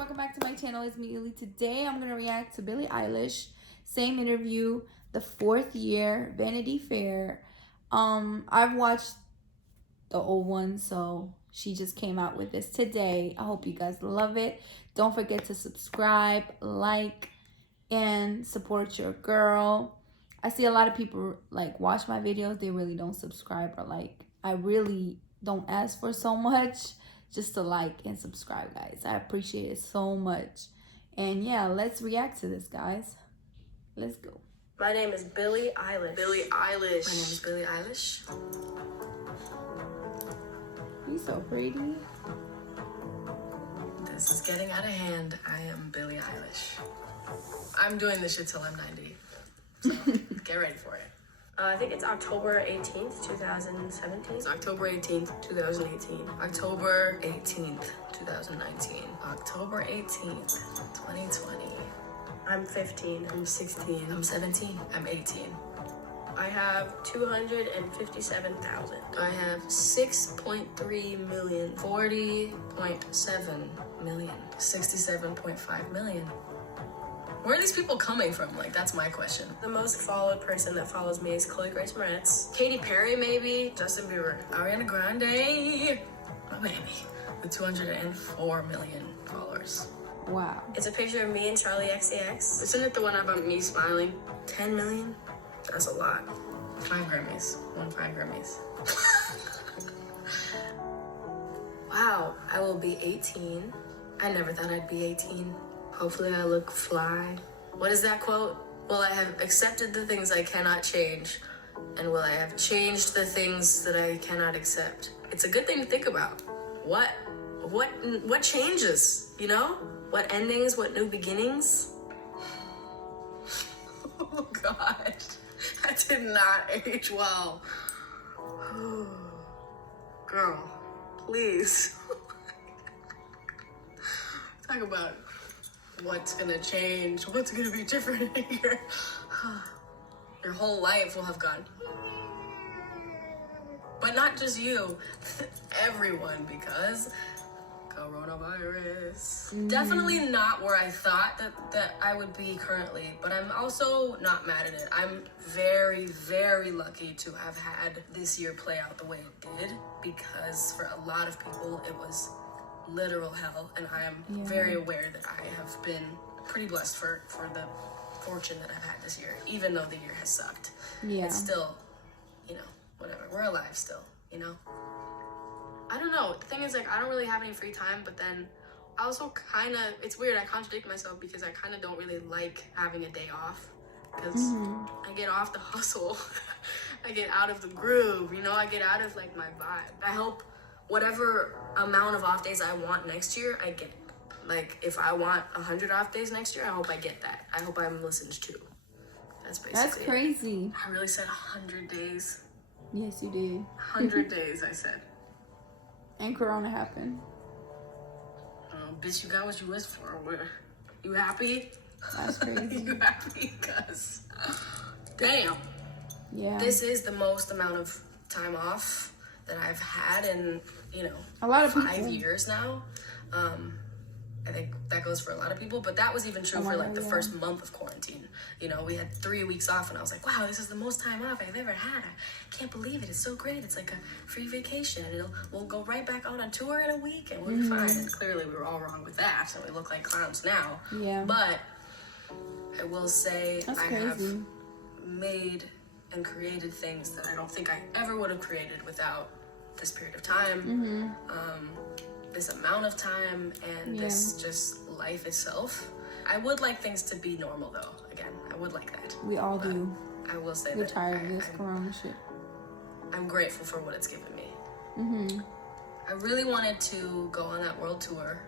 welcome back to my channel. It's me, Ylli. Today I'm gonna react to Billie Eilish. Same interview, the 4th year, Vanity Fair. I've watched the old one, so she just came out with this today. I hope you guys love it. Don't forget to subscribe, like, and support your girl. I see a lot of people like watch my videos, they really don't subscribe or like. I really don't ask for so much, just to like and subscribe, guys. I appreciate it so much. And yeah, let's react to this, guys. Let's go. My name is Billie Eilish. Billie Eilish. My name is Billie Eilish. You're so pretty. This is getting out of hand. I am Billie Eilish. I'm doing this shit till I'm 90. So get ready for it. I think it's October 18th, 2017. It's October 18th, 2018. October 18th, 2019. October 18th, 2020. I'm 15. I'm 16. I'm 17. I'm 18. I have 257,000. I have 6.3 million. 40.7 million. 67.5 million. Where are these people coming from? Like, that's my question. The most followed person that follows me is Chloe Grace Moretz. Katy Perry, maybe. Justin Bieber. Ariana Grande. My baby. With 204 million followers. Wow. It's a picture of me and Charlie XCX. Isn't it the one about me smiling? 10 million? That's a lot. 5 Grammys. 5 Grammys. Wow, I will be 18. I never thought I'd be 18. Hopefully I look fly. What is that quote? Will I have accepted the things I cannot change? And will I have changed the things that I cannot accept? It's a good thing to think about. What changes, you know? What endings, what new beginnings? Oh God, that did not age well. Girl, please. Talk about what's gonna change, what's gonna be different in your whole life will have gone. But not just you, everyone, because coronavirus. Definitely not where I thought that I would be currently, but I'm also not mad at it. I'm very, very lucky to have had this year play out the way it did, because for a lot of people it was literal hell, and I am very aware that I have been pretty blessed for the fortune that I've had this year, even though the year has sucked. Yeah. It's still, you know, whatever. We're alive still, you know? I don't know. The thing is, like, I don't really have any free time, but then I also kind of, it's weird, I contradict myself because I kind of don't really like having a day off, because I get off the hustle. I get out of the groove, you know? I get out of, like, my vibe. I hope whatever amount of off days I want next year, I get. Like, if I want 100 off days next year, I hope I get that. I hope I'm listened to. That's basically That's crazy. it. I really said 100 days. Yes, you did. 100 days, I said. And Corona happened. Oh, bitch, you got what you wished for. You happy? That's crazy. You happy? Cause, damn. Yeah. This is the most amount of time off that I've had in, you know, a lot of 5 people. years now. I think that goes for a lot of people, but that was even true for like the first month of quarantine. You know, we had 3 weeks off, and I was like, wow, this is the most time off I've ever had. I can't believe it. It's so great. It's like a free vacation. We'll go right back out on tour in a week, and we'll be fine. And clearly we were all wrong with that, and we look like clowns now. Yeah. But I will say That's I crazy. have made and created things that I don't think I ever would have created without this period of time, this amount of time, and this just life itself. I would like things to be normal, though. Again, I would like that. We all do. I will say We're that tired of this Corona shit. I'm grateful for what it's given me. I really wanted to go on that world tour.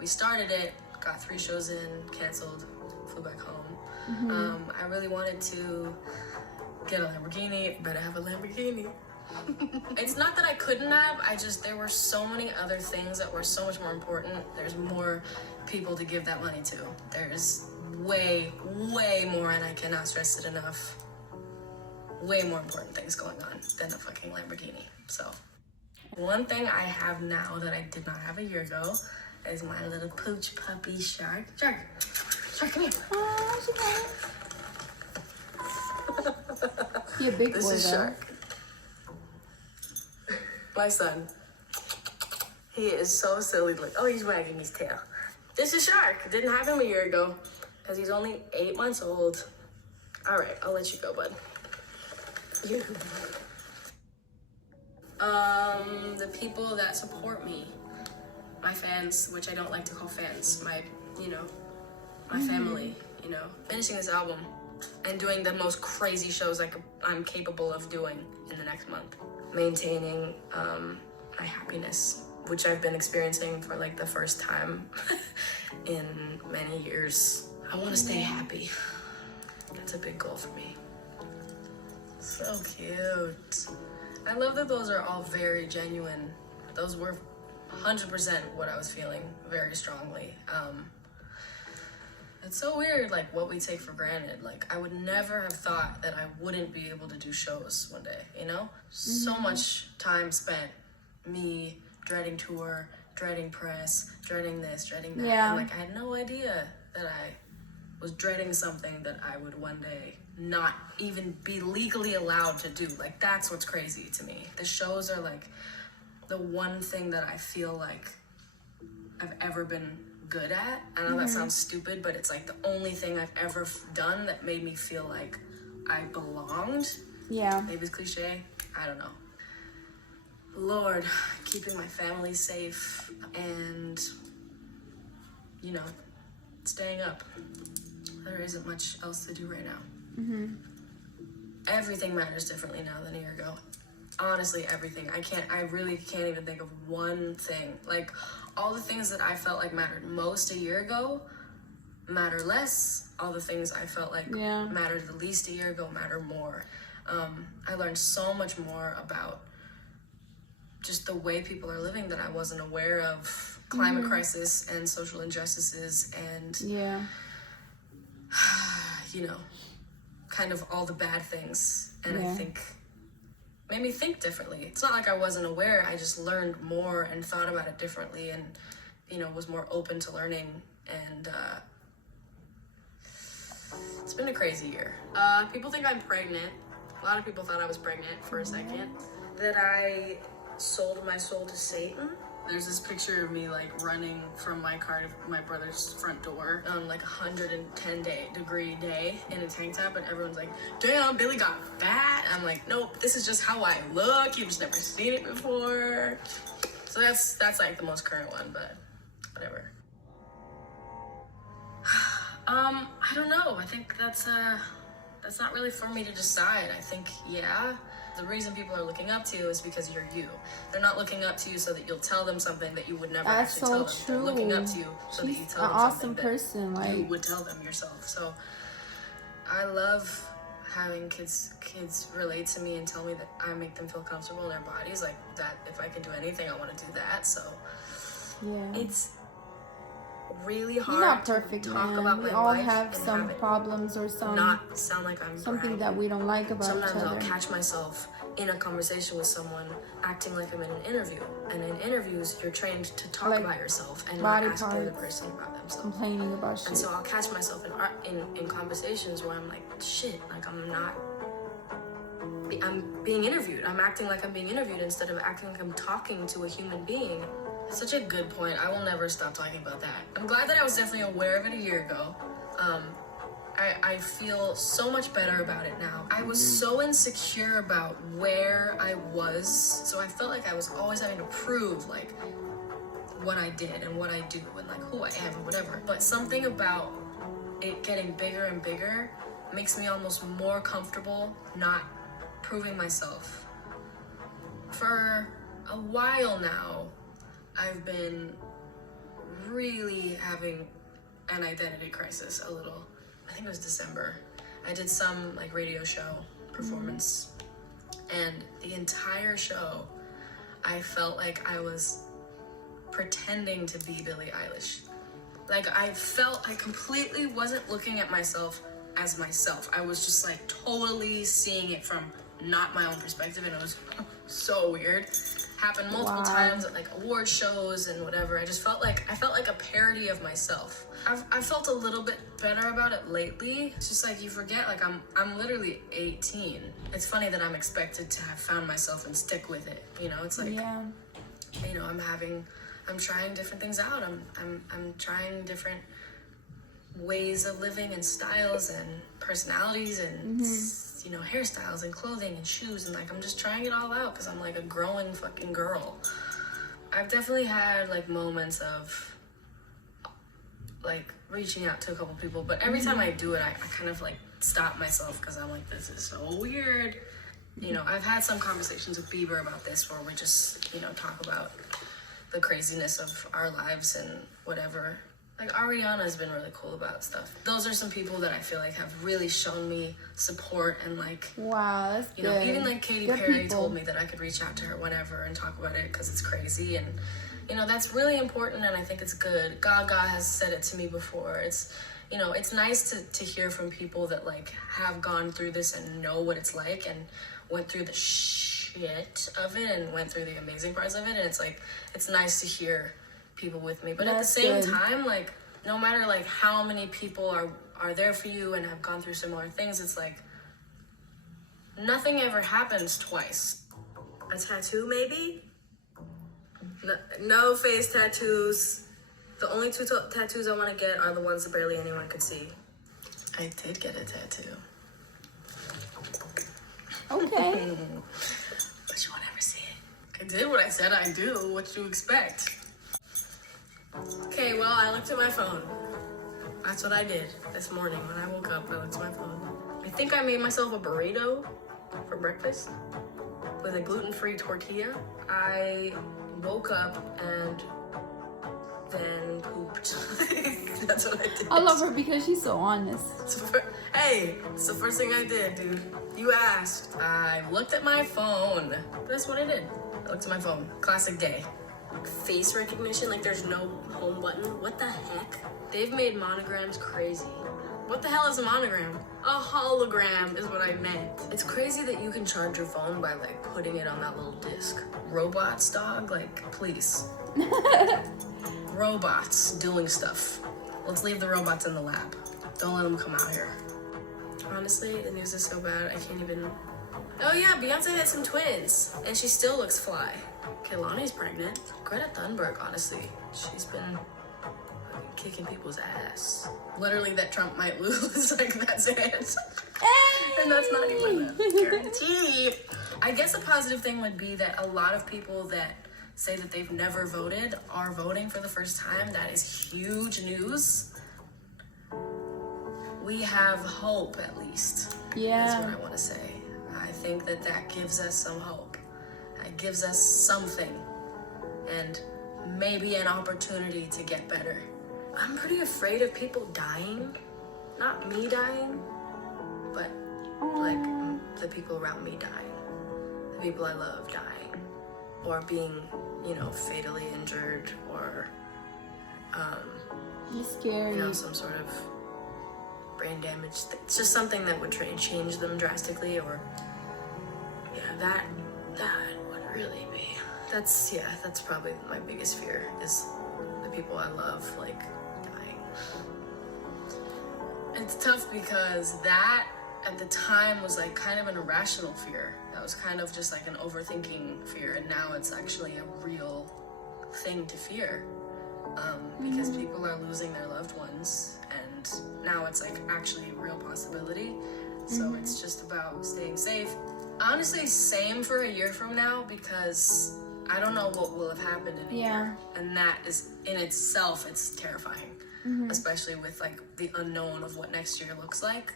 We started it, got 3 shows in, canceled, flew back home. I really wanted to get a Lamborghini. Better have a Lamborghini. It's not that I couldn't have, there were so many other things that were so much more important. There's more people to give that money to. There's way, way more, and I cannot stress it enough, way more important things going on than a fucking Lamborghini. So, one thing I have now that I did not have a year ago, is my little pooch puppy Shark. Shark, come here. Oh, he a big This boy is though. Shark. My son. He is so silly. Like, oh, he's wagging his tail. This is Shark. Didn't happen a year ago because he's only 8 months old. All right, I'll let you go, bud. The people that support me, my fans, which I don't like to call fans, my family, finishing this album and doing the most crazy shows I'm capable of doing in the next month. Maintaining my happiness, which I've been experiencing for like the first time in many years. I want to stay happy. That's a big goal for me. So cute. I love that those are all very genuine. Those were 100% what I was feeling very strongly. It's so weird, like, what we take for granted. Like, I would never have thought that I wouldn't be able to do shows one day, So much time spent me dreading tour, dreading press, dreading this, dreading that. Yeah. And, I had no idea that I was dreading something that I would one day not even be legally allowed to do. Like, that's what's crazy to me. The shows are, like, the one thing that I feel like I've ever been good at. I know that sounds stupid, but it's like the only thing I've ever done that made me feel like I belonged. Yeah. Maybe it's cliche. I don't know. Lord, keeping my family safe and, staying up. There isn't much else to do right now. Everything matters differently now than a year ago. Honestly, everything. I really can't even think of one thing. Like, all the things that I felt like mattered most a year ago matter less. All the things I felt like mattered the least a year ago matter more. I learned so much more about just the way people are living that I wasn't aware of. Climate crisis and social injustices and, kind of all the bad things. And I think made me think differently. It's not like I wasn't aware. I just learned more and thought about it differently and, was more open to learning. And it's been a crazy year. People think I'm pregnant. A lot of people thought I was pregnant for a second. That I sold my soul to Satan. There's this picture of me running from my car to my brother's front door on 110-degree day in a tank top, and everyone's like, damn, Billie got fat. I'm like, nope, this is just how I look. You've just never seen it before. So that's the most current one, but whatever. I don't know. I think that's not really for me to decide. I think, the reason people are looking up to you is because you're you. They're not looking up to you so that you'll tell them something that you would never actually tell them. True. They're looking up to you so that you tell them awesome something person, that you would tell them yourself. So I love having kids relate to me and tell me that I make them feel comfortable in their bodies. Like that, if I can do anything, I want to do that. So it's really hard. You're not perfect, to talk man. about We my all life have and some problems or not sound like I'm something bragging. that we don't like about Sometimes each other. I'll catch myself in a conversation with someone acting like I'm in an interview. And in interviews, you're trained to talk about yourself and not ask the other person about themselves. Complaining about shit. And so I'll catch myself in conversations where I'm like, shit, like I'm being interviewed. I'm acting like I'm being interviewed instead of acting like I'm talking to a human being. Such a good point. I will never stop talking about that. I'm glad that I was definitely aware of it a year ago. I feel so much better about it now. I was so insecure about where I was, so I felt like I was always having to prove what I did and what I do and who I am and whatever. But something about it getting bigger and bigger makes me almost more comfortable not proving myself. For a while now, I've been really having an identity crisis a little. I think it was December. I did some radio show performance, and the entire show I felt like I was pretending to be Billie Eilish. I completely wasn't looking at myself as myself. I was just totally seeing it from not my own perspective, and it was so weird. happened multiple times at like award shows and whatever. I felt like a parody of myself. I've felt a little bit better about it lately. It's just like you forget, like I'm literally 18. It's funny that I'm expected to have found myself and stick with it. You know, it's like, you know, I'm trying different things out. I'm trying different ways of living and styles and personalities and you know, hairstyles and clothing and shoes, and like I'm just trying it all out because I'm like a growing fucking girl. I've definitely had like moments of like reaching out to a couple people, but every time I do it, I kind of like stop myself because I'm like, this is so weird. You know, I've had some conversations with Bieber about this where we just, you know, talk about the craziness of our lives and whatever. Like Ariana's been really cool about stuff. Those are some people that I feel like have really shown me support and like, wow, that's you know, even like Katy Perry told me that I could reach out to her whenever and talk about it because it's crazy, and you know, that's really important, and I think it's good. Gaga has said it to me before. It's, you know, it's nice to hear from people that like have gone through this and know what it's like and went through the shit of it and went through the amazing parts of it, and it's like, it's nice to hear people with me, but at the same time, like no matter like how many people are there for you and have gone through similar things, it's like nothing ever happens twice. A tattoo, maybe? No face tattoos. The only two tattoos I want to get are the ones that barely anyone could see. I did get a tattoo. Okay. But you won't ever see it. I did what I said I'd do. What you expect? Okay, well, I looked at my phone. That's what I did this morning when I woke up. I looked at my phone. I think I made myself a burrito for breakfast with a gluten-free tortilla. I woke up and then pooped. That's what I did. I love her because she's so honest. Hey, it's the first thing I did, dude. You asked. I looked at my phone. That's what I did. I looked at my phone. Classic day. Face recognition, like there's no home button. What the heck? They've made monograms crazy. What the hell is a monogram? A hologram is what I meant. It's crazy that you can charge your phone by like putting it on that little disc. Robots, dog, like please. Robots doing stuff. Let's leave the robots in the lab. Don't let them come out here. Honestly, the news is so bad, I can't even... Oh yeah, Beyonce had some twins, and she still looks fly. Kehlani's pregnant. Greta Thunberg, honestly, she's been kicking people's ass. Literally that Trump might lose, like that's it. And that's not even a guarantee. I guess a positive thing would be that a lot of people that say that they've never voted are voting for the first time. That is huge news. We have hope, at least. Yeah. That's what I want to say. I think that gives us some hope. It gives us something and maybe an opportunity to get better. I'm pretty afraid of people dying. Not me dying, but like the people around me dying. The people I love dying. Or being, you know, fatally injured or, It's scary. you know, some sort of brain damage. It's just something that would change them drastically, or, yeah, that would really be. That's probably my biggest fear, is the people I love, like, dying. It's tough because that at the time was like kind of an irrational fear. That was kind of just like an overthinking fear, and now it's actually a real thing to fear, because people are losing their loved ones, and now it's like actually a real possibility. So it's just about staying safe. Honestly, same for a year from now, because I don't know what will have happened in a year, and that is in itself, it's terrifying, especially with like the unknown of what next year looks like.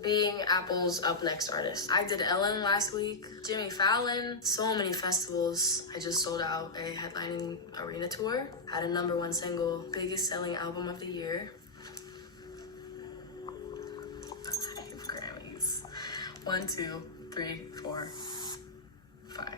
Being Apple's Up Next artist. I did Ellen last week, Jimmy Fallon, so many festivals. I just sold out a headlining arena tour, had a #1 single, biggest selling album of the year. 5 Grammys. 1, 2, 3, 4, 5.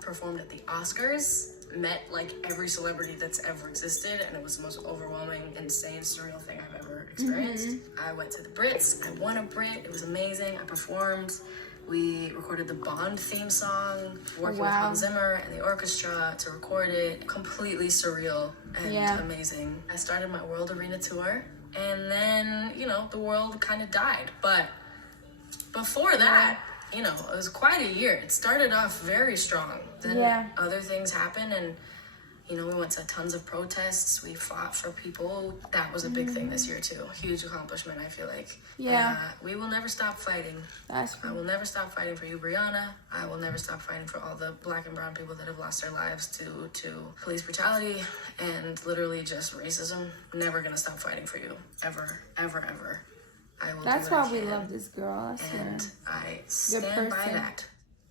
Performed at the Oscars. Met like every celebrity that's ever existed, and it was the most overwhelming, insane, surreal thing I've ever experienced. I went to the Brits. I won a Brit. It was amazing. I performed. We recorded the Bond theme song, working with Wow. Hans Zimmer and the orchestra to record it. Completely surreal and amazing. I started my World Arena tour, and then, you know, the world kind of died. But before that, you know, it was quite a year. It started off very strong. Then other things happened, and you know, we went to tons of protests. We fought for people. That was a big thing this year too. Huge accomplishment, I feel like. Yeah. We will never stop fighting. I will never stop fighting for you, Brianna. I will never stop fighting for all the Black and brown people that have lost their lives to police brutality and literally just racism. Never gonna stop fighting for you. Ever, ever, ever. I will. That's do what why I we can, love this girl. I swear. and I stand by that.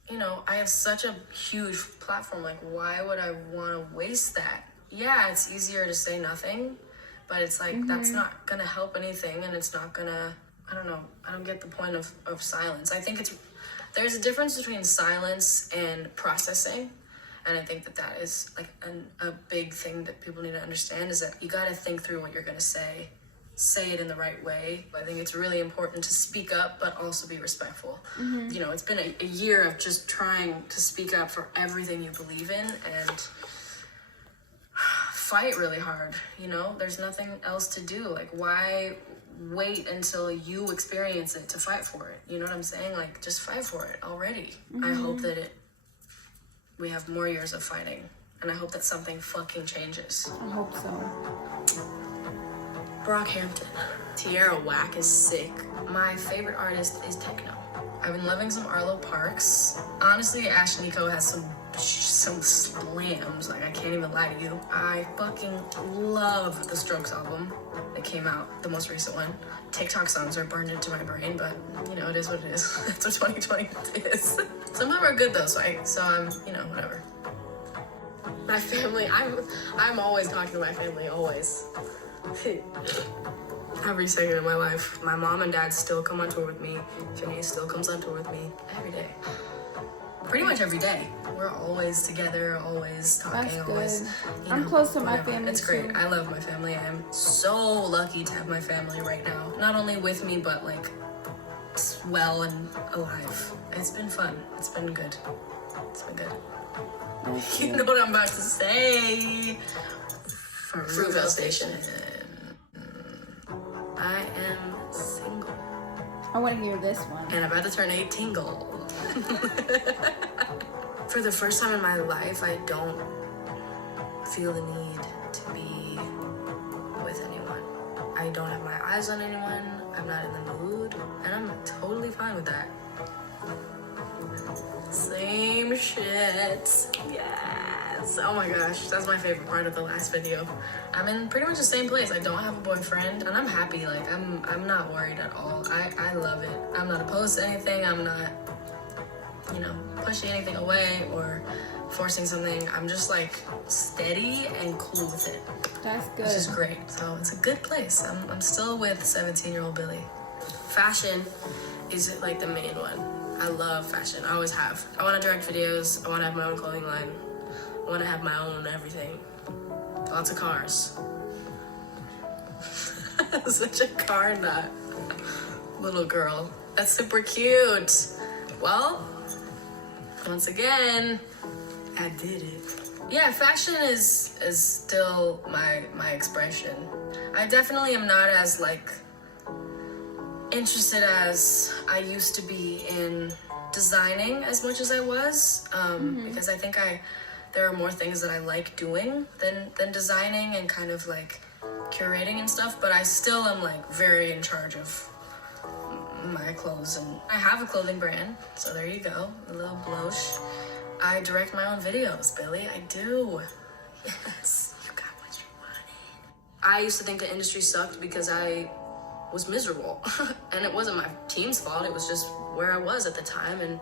You know, I have such a huge platform. Like, why would I want to waste that? Yeah, it's easier to say nothing, but it's like, that's not going to help anything, and it's not going to, I don't know, I don't get the point of silence. I think there's a difference between silence and processing, and I think that is like a big thing that people need to understand, is that you got to think through what you're going to say it in the right way. I think it's really important to speak up, but also be respectful. You know, it's been a year of just trying to speak up for everything you believe in and fight really hard. You know, there's nothing else to do. Like, why wait until you experience it to fight for it? You know what I'm saying? Like, just fight for it already. I hope that we have more years of fighting, and I hope that something fucking changes. I hope so. Brockhampton. Tierra Whack is sick. My favorite artist is techno. I've been loving some Arlo Parks. Honestly, Ash Nico has some slams. Like, I can't even lie to you. I fucking love the Strokes album that came out, the most recent one. TikTok songs are burned into my brain, but you know, it is what it is. That's what 2020 is. Some of them are good though, so I'm, you know, whatever. My family, I'm always talking to my family, always. Every second of my life. My mom and dad still come on tour with me. Finny still comes on tour with me every day. Pretty much every day. We're always together, always talking, That's good. always. I'm close to my family It's great. too. I love my family. I'm so lucky to have my family right now. Not only with me, but like well and alive. It's been fun. It's been good. It's been good. You know what I'm about to say. Fruitvale Station. I am single. I want to hear this one. And I'm about to turn 18. For the first time in my life, I don't feel the need to be with anyone. I don't have my eyes on anyone. I'm not in the mood. And I'm totally fine with that. Same shit. Yes. Oh my gosh, that's my favorite part of the last video. I'm in pretty much the same place. I don't have a boyfriend, and I'm happy. Like, I'm not worried at all. I love it. I'm not opposed to anything. I'm not, you know, pushing anything away or forcing something. I'm just like steady and cool with it. That's good. Which is great. So it's a good place. I'm still with 17-year-old Billie. Fashion is like the main one. I love fashion. I always have. I want to direct videos. I want to have my own clothing line. I want to have my own everything. Lots of cars. Such a car nut. Little girl. That's super cute. Well, once again, I did it. Yeah, fashion is still my expression. I definitely am not as like interested as I used to be in designing as much as I was, because I think there are more things that I like doing than designing and kind of like curating and stuff, but I still am like very in charge of my clothes, and I have a clothing brand, so there you go, a little blosh. I direct my own videos, Billie, I do. Yes, you got what you wanted. I used to think the industry sucked because I was miserable, and it wasn't my team's fault, it was just where I was at the time, and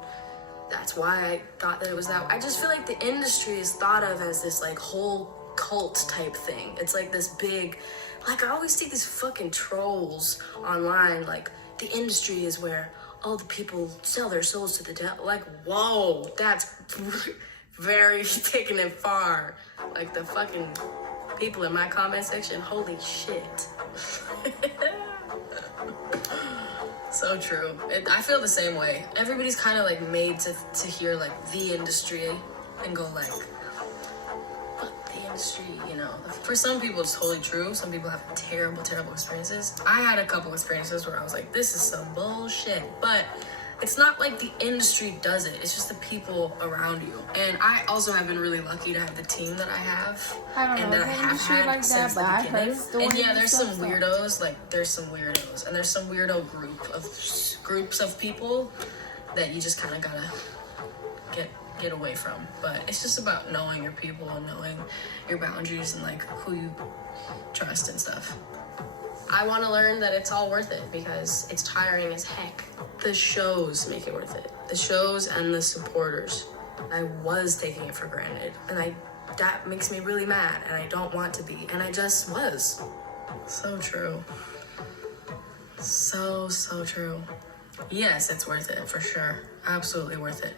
that's why I thought that it was that. I just feel like the industry is thought of as this like whole cult type thing. It's like this big, like I always see these fucking trolls online, like the industry is where all the people sell their souls to the devil. Like, whoa, that's very taking it far. Like the fucking people in my comment section, holy shit. So true. I feel the same way. Everybody's kind of like made to hear like the industry and go like, fuck the industry, you know. For some people it's totally true. Some people have terrible, terrible experiences. I had a couple experiences where I was like, this is some bullshit. But it's not like the industry does it. It's just the people around you. And I also have been really lucky to have the team that I have. I don't and know that I have had like since that, but the I've heard beginning. stories. And yeah, there's some stuff, so. weirdos. Like there's some weirdos, and there's some weirdo groups of people that you just kind of gotta get away from. But it's just about knowing your people and knowing your boundaries and like who you trust and stuff. I want to learn that it's all worth it because it's tiring as heck. The shows make it worth it. The shows and the supporters. I was taking it for granted, and that makes me really mad, and I don't want to be, and I just was. So true. So true. Yes, it's worth it for sure. Absolutely worth it.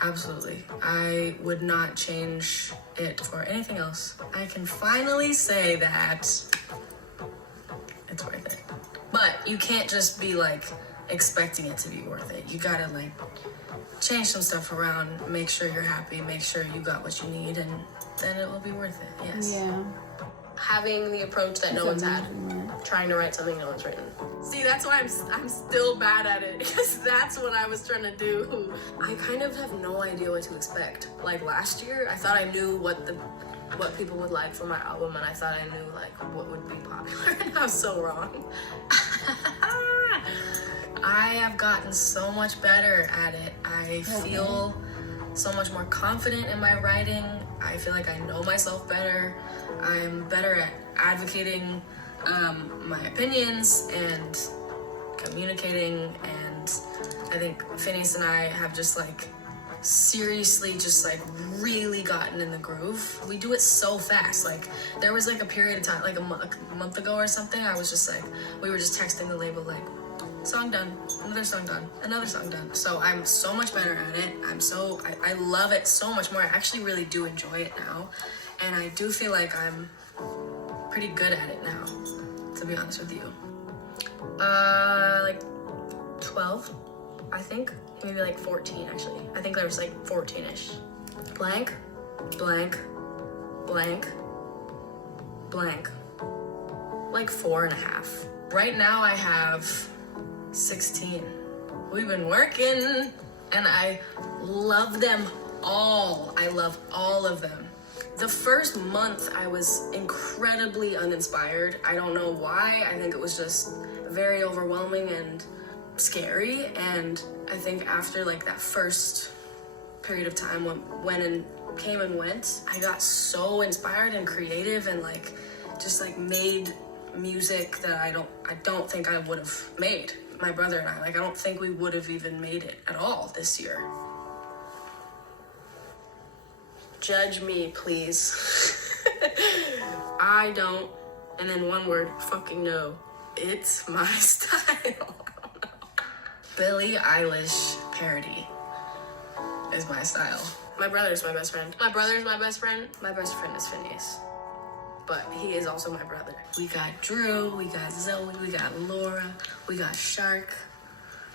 Absolutely. I would not change it for anything else. I can finally say that it's worth it. But you can't just be like expecting it to be worth it. You gotta like change some stuff around, make sure you're happy, make sure you got what you need, and then it will be worth it. Yes. Yeah. Having the approach that no one's had. Trying to write something no one's written. See, that's why I'm still bad at it, because that's what I was trying to do. I kind of have no idea what to expect. Like last year, I thought I knew what people would like for my album, and I thought I knew like what would be popular, and I was so wrong. I have gotten so much better at it. I feel so much more confident in my writing. I feel like I know myself better. I'm better at advocating my opinions and communicating, and I think Phineas and I have just like seriously just like really gotten in the groove. We do it so fast. Like there was like a period of time, like a month ago or something, I was just like, we were just texting the label like, song done, another song done, another song done. So I'm so much better at it. I love it so much more. I actually really do enjoy it now, and I do feel like I'm pretty good at it now, to be honest with you. Like 12, I think. Maybe like 14 actually. I think there was like 14-ish. Blank, blank, blank, blank. Like 4.5. Right now I have 16. We've been working, and I love them all. I love all of them. The first month I was incredibly uninspired. I don't know why. I think it was just very overwhelming and scary, and I think after like that first period of time when came and went, I got so inspired and creative and like just like made music that I don't think I would have made. My brother and I don't think we would have even made it at all this year. Judge me, please. I don't, and then one word, fucking no. It's my style. Billie Eilish parody is my style. My brother's my best friend. My brother's my best friend. My best friend is Phineas, but he is also my brother. We got Drew, we got Zoe, we got Laura, we got Shark,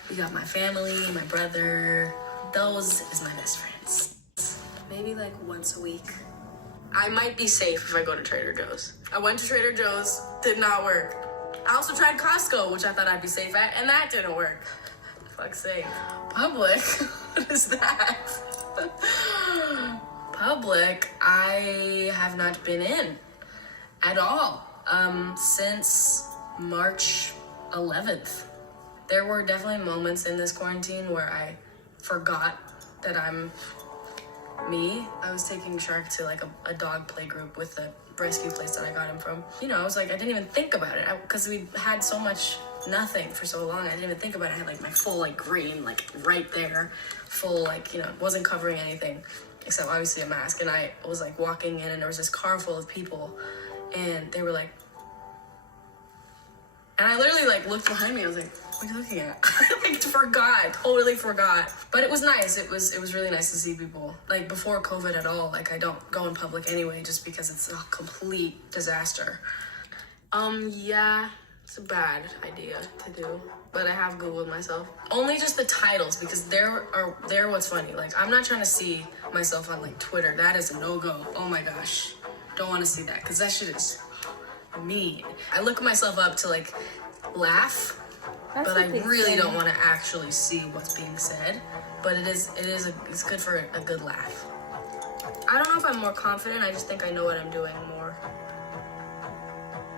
we got my family, my brother. Those is my best friends. Maybe like once a week. I might be safe if I go to Trader Joe's. I went to Trader Joe's, did not work. I also tried Costco, which I thought I'd be safe at, and that didn't work. Fuck's sake. Public? What is that? Public, I have not been in at all since March 11th. There were definitely moments in this quarantine where I forgot that I'm me. I was taking Shark to like a dog play group with the rescue place that I got him from. You know, I was like, I didn't even think about it because we had so much nothing for so long. I didn't even think about it. I had like my full like green like right there, full like, you know, wasn't covering anything except obviously a mask. And I was like walking in, and there was this car full of people, and they were like, and I literally like looked behind me. I was like, what are you looking at? I like totally forgot. But it was nice. It was really nice to see people. Like before COVID at all, like I don't go in public anyway just because it's a complete disaster. Yeah, It's a bad idea to do, but I have Googled myself. Only just the titles, because they're what's funny. Like, I'm not trying to see myself on like Twitter. That is a no-go. Oh my gosh. Don't want to see that, because that shit is mean. I look myself up to like laugh, but I really don't want to actually see what's being said. But it's good for a good laugh. I don't know if I'm more confident. I just think I know what I'm doing more.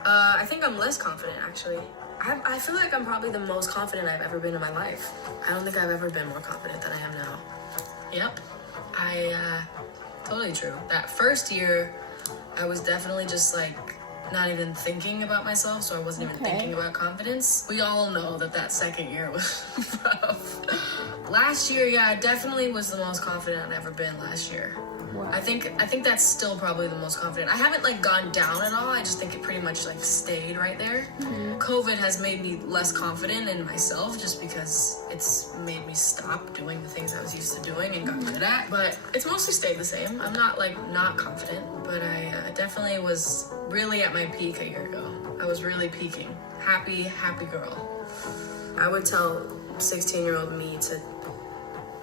I think I'm less confident, actually. I feel like I'm probably the most confident I've ever been in my life. I don't think I've ever been more confident than I am now. Yep. Totally true. That first year, I was definitely just like not even thinking about myself, so I wasn't even thinking about confidence. We all know that second year was rough. Last year, yeah, I definitely was the most confident I've ever been last year. Wow. I think that's still probably the most confident. I haven't like gone down at all. I just think it pretty much like stayed right there. Mm-hmm. COVID has made me less confident in myself just because it's made me stop doing the things I was used to doing and got good at. But it's mostly stayed the same. I'm not like not confident, but I definitely was really at my peak a year ago. I was really peaking. Happy girl. I would tell 16-year-old me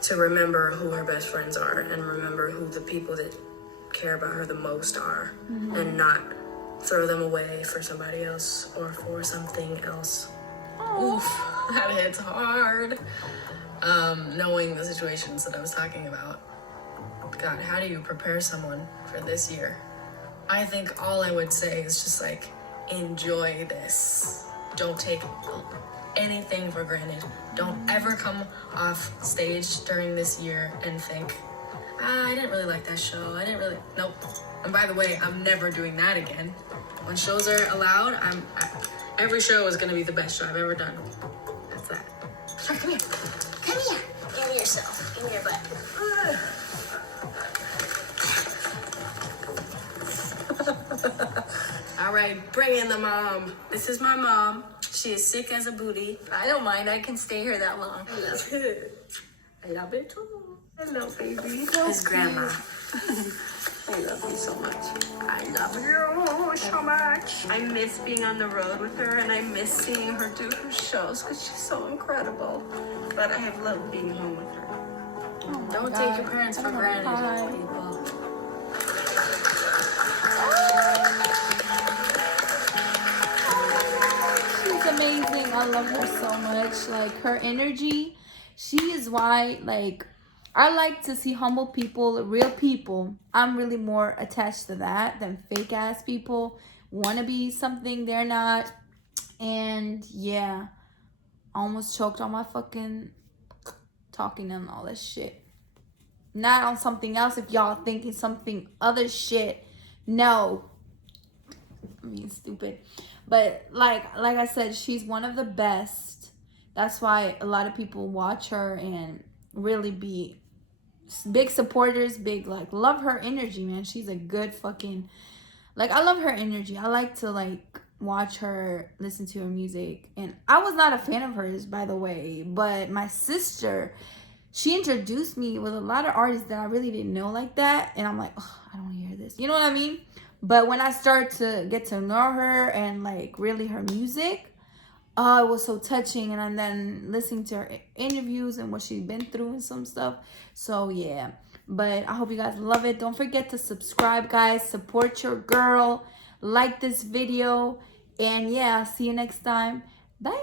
to remember who her best friends are and remember who the people that care about her the most are, and not throw them away for somebody else or for something else. Oof, that hits hard. Knowing the situations that I was talking about. God, how do you prepare someone for this year? I think all I would say is just like, enjoy this. Don't take anything for granted. Don't ever come off stage during this year and think, I didn't really like that show. Nope. And by the way, I'm never doing that again. When shows are allowed, every show is gonna be the best show I've ever done. That's that. Sure, come here. Come here. Give me yourself. Give me your butt. All right, bring in the mom. This is my mom. She is sick as a booty. I don't mind. I can stay here that long. I love it. I love it too. Hello, baby. His grandma. I love you so much. I love you so much. I miss being on the road with her, and I miss seeing her do her shows because she's so incredible. But I have loved being home with her. Oh, don't take your parents for granted, people. Amazing. I love her so much. Like, her energy, she is why, like, I like to see humble people, real people. I'm really more attached to that than fake ass people. Want to be something they're not. And yeah, almost choked on my fucking talking and all this shit. Not on something else if y'all thinking something other shit. No. I mean, stupid. But like I said, she's one of the best. That's why a lot of people watch her and really be big supporters, big like love her energy, man. She's a good fucking, like, I love her energy. I like to like watch her, listen to her music. And I was not a fan of hers, by the way, but my sister, she introduced me with a lot of artists that I really didn't know like that. And I'm like, oh, I don't want to hear this. You know what I mean? But when I started to get to know her and like really her music, it was so touching. And then listening to her interviews and what she's been through and some stuff. So yeah, but I hope you guys love it. Don't forget to subscribe, guys. Support your girl. Like this video. And yeah, see you next time. Bye.